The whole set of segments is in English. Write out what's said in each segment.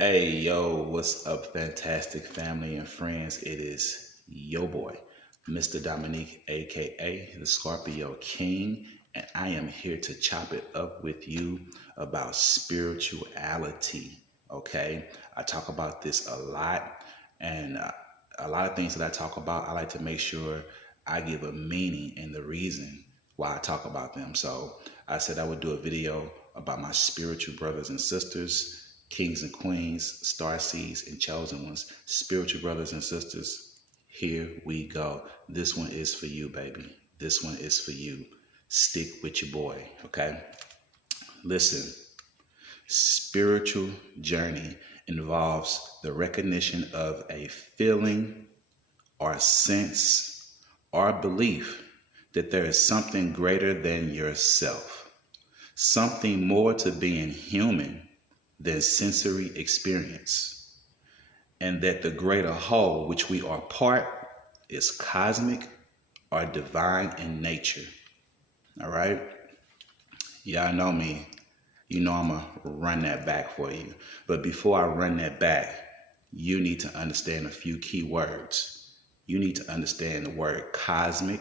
Hey, yo, what's up, fantastic family and friends? It is yo boy, Mr. Dominique, aka the Scorpio King, and I am here to chop it up with you about spirituality. Okay, I talk about this a lot, and a lot of things that I talk about, I like to make sure I give a meaning and the reason why I talk about them. So I said I would do a video about my spiritual brothers and sisters, kings and queens, star seeds, and chosen ones, spiritual brothers and sisters. Here we go. This one is for you, baby. This one is for you. Stick with your boy, okay? Listen, spiritual journey involves the recognition of a feeling or sense or belief that there is something greater than yourself, something more to being human than sensory experience, and that the greater whole, which we are part, is cosmic or divine in nature. All right? Y'all know me. You know I'm going to run that back for you. But before I run that back, you need to understand a few key words. You need to understand the word cosmic.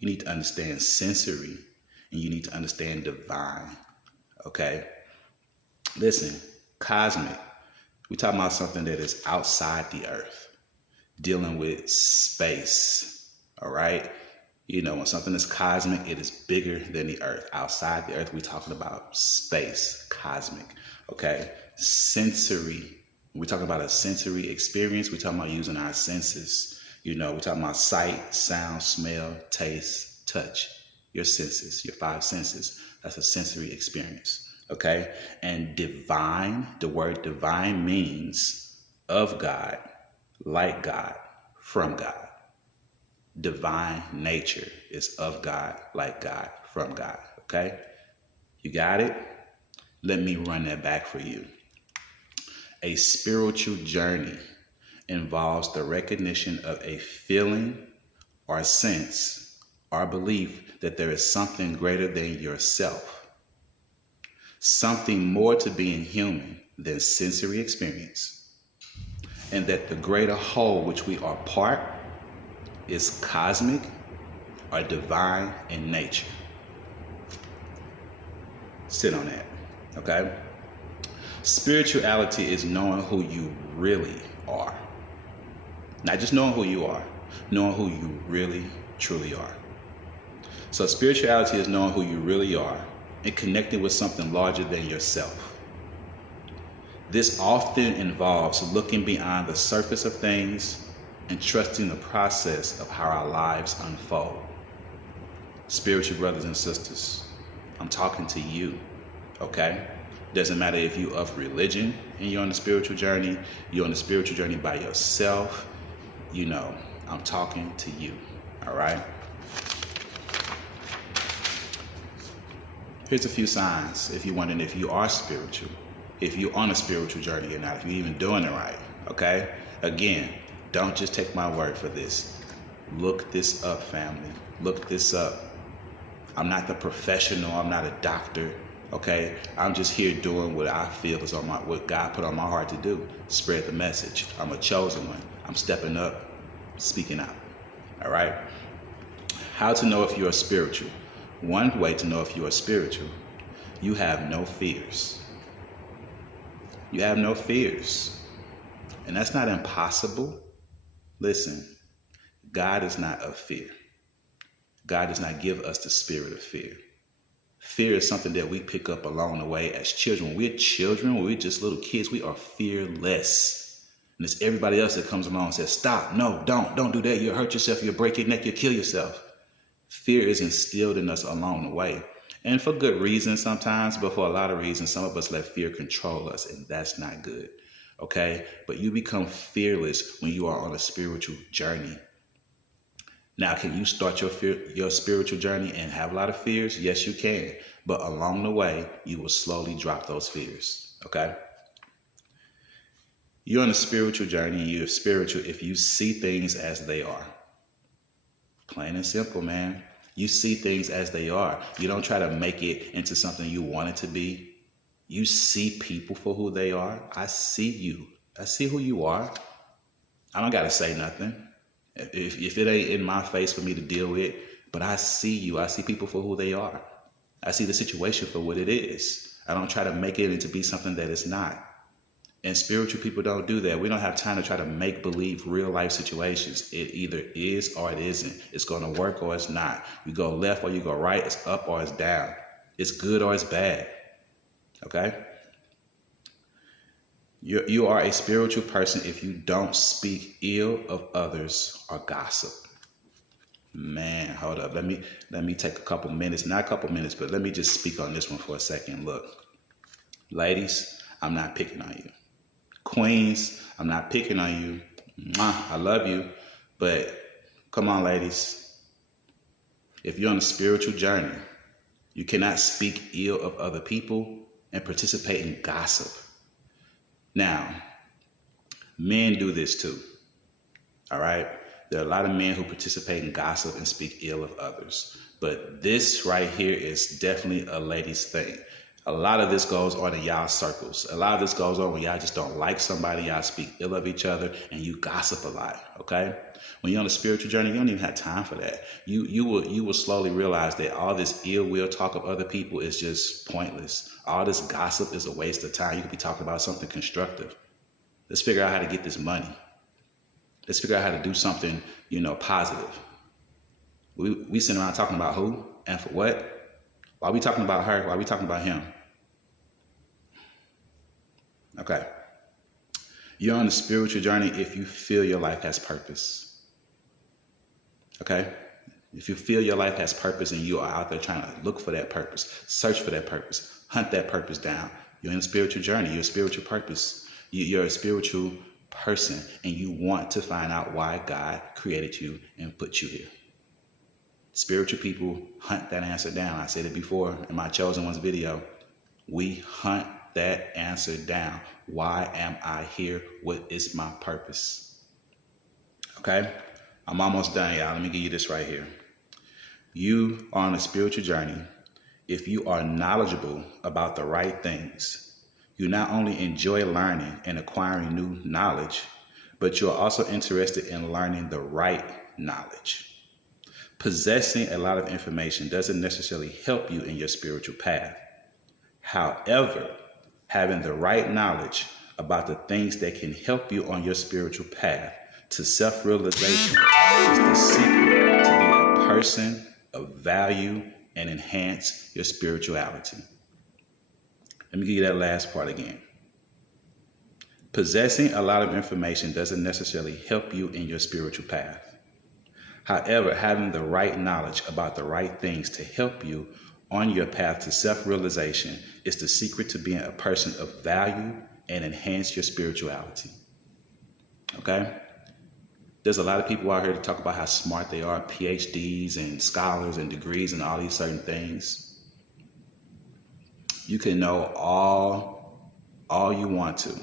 You need to understand sensory. And you need to understand divine. Okay? Listen, cosmic. We're talking about something that is outside the earth, dealing with space. All right? You know, when something is cosmic, it is bigger than the earth. Outside the earth, we're talking about space, cosmic. Okay? Sensory. We're talking about a sensory experience. We're talking about using our senses. You know, we're talking about sight, sound, smell, taste, touch. Your senses, your five senses. That's a sensory experience. Okay? And divine, the word divine means of God, like God, from God. Divine nature is of God, like God, from God. Okay? You got it? Let me run that back for you. A spiritual journey involves the recognition of a feeling or sense or belief that there is something greater than yourself, something more to being human than sensory experience, and that the greater whole, which we are part, is cosmic or divine in nature. Sit on that, okay? Spirituality is knowing who you really are. Not just knowing who you are, knowing who you really, truly are. So spirituality is knowing who you really are and connecting with something larger than yourself. This often involves looking beyond the surface of things and trusting the process of how our lives unfold. Spiritual brothers and sisters, I'm talking to you, okay? Doesn't matter if you're of religion and you're on the spiritual journey, you're on the spiritual journey by yourself, you know, I'm talking to you, all right? Here's a few signs if you're wondering if you are spiritual, if you're on a spiritual journey or not, if you're even doing it right, okay? Again, don't just take my word for this. Look this up, family. Look this up. I'm not the professional. I'm not a doctor, okay? I'm just here doing what I feel is what God put on my heart to do. Spread the message. I'm a chosen one. I'm stepping up, speaking out, all right? How to know if you are spiritual. One way to know if you are spiritual, you have no fears. You have no fears. And that's not impossible. Listen, God is not of fear. God does not give us the spirit of fear. Fear is something that we pick up along the way as children. When we're children, when we're just little kids, we are fearless. And it's everybody else that comes along and says, stop, no, don't do that. You'll hurt yourself, you'll break your neck, you'll kill yourself. Fear is instilled in us along the way. And for good reason sometimes, but for a lot of reasons, some of us let fear control us, and that's not good. Okay? But you become fearless when you are on a spiritual journey. Now, can you start your spiritual journey and have a lot of fears? Yes, you can. But along the way, you will slowly drop those fears. Okay? You're on a spiritual journey. You're spiritual if you see things as they are. Plain and simple, man. You see things as they are. You don't try to make it into something you want it to be. You see people for who they are. I see you. I see who you are. I don't got to say nothing. If it ain't in my face for me to deal with, but I see you. I see people for who they are. I see the situation for what it is. I don't try to make it into be something that it's not. And spiritual people don't do that. We don't have time to try to make believe real life situations. It either is or it isn't. It's going to work or it's not. You go left or you go right. It's up or it's down. It's good or it's bad. Okay? You are a spiritual person if you don't speak ill of others or gossip. Man, hold up. Let me take a couple minutes. Not a couple minutes, but let me just speak on this one for a second. Look, ladies, I'm not picking on you. Queens, I'm not picking on you. I love you. But come on, ladies. If you're on a spiritual journey, you cannot speak ill of other people and participate in gossip. Now, men do this too. All right? There are a lot of men who participate in gossip and speak ill of others. But this right here is definitely a lady's thing. A lot of this goes on in y'all circles. A lot of this goes on when y'all just don't like somebody, y'all speak ill of each other, and you gossip a lot, okay? When you're on a spiritual journey, you don't even have time for that. You will slowly realize that all this ill will talk of other people is just pointless. All this gossip is a waste of time. You could be talking about something constructive. Let's figure out how to get this money. Let's figure out how to do something, positive. We sit around talking about who and for what. Why are we talking about her? Why are we talking about him? Okay. You're on a spiritual journey if you feel your life has purpose. Okay? If you feel your life has purpose and you are out there trying to look for that purpose, search for that purpose, hunt that purpose down, you're in a spiritual journey. You're a spiritual purpose. You're a spiritual person and you want to find out why God created you and put you here. Spiritual people hunt that answer down. I said it before in my Chosen Ones video. We hunt that answer down. Why am I here? What is my purpose? Okay? I'm almost done, y'all. Let me give you this right here. You are on a spiritual journey if you are knowledgeable about the right things. You not only enjoy learning and acquiring new knowledge, but you're also interested in learning the right knowledge. Possessing a lot of information doesn't necessarily help you in your spiritual path. However, having the right knowledge about the things that can help you on your spiritual path to self-realization is the secret to be a person of value and enhance your spirituality. Let me give you that last part again. Possessing a lot of information doesn't necessarily help you in your spiritual path. However, having the right knowledge about the right things to help you on your path to self-realization is the secret to being a person of value and enhance your spirituality. Okay? There's a lot of people out here to talk about how smart they are, PhDs and scholars and degrees and all these certain things. You can know all you want to,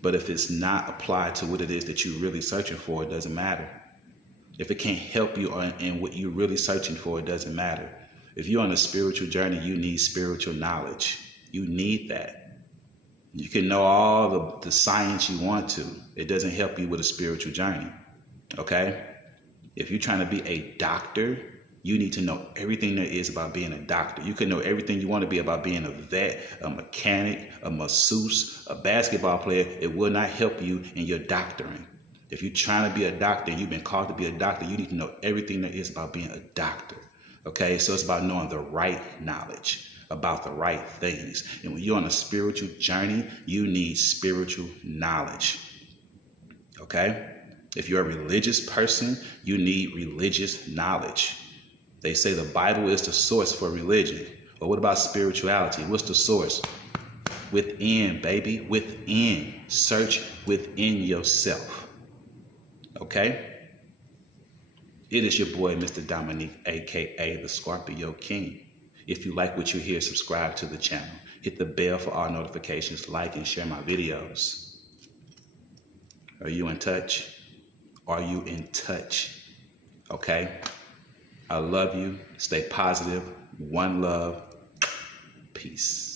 but if it's not applied to what it is that you're really searching for, it doesn't matter. If it can't help you in what you're really searching for, it doesn't matter. If you're on a spiritual journey, you need spiritual knowledge. You need that. You can know all the science you want to. It doesn't help you with a spiritual journey. Okay? If you're trying to be a doctor, you need to know everything there is about being a doctor. You can know everything you want to be about being a vet, a mechanic, a masseuse, a basketball player. It will not help you in your doctoring. If you're trying to be a doctor and you've been called to be a doctor, you need to know everything there is about being a doctor. Okay, so it's about knowing the right knowledge about the right things. And when you're on a spiritual journey, you need spiritual knowledge. Okay? If you're a religious person, you need religious knowledge. They say the Bible is the source for religion. But what about spirituality? What's the source? Within, baby, within. Search within yourself. Okay? It is your boy, Mr. Dominique, a.k.a. the Scorpio King. If you like what you hear, subscribe to the channel. Hit the bell for all notifications. Like and share my videos. Are you in touch? Are you in touch? Okay? I love you. Stay positive. One love. Peace.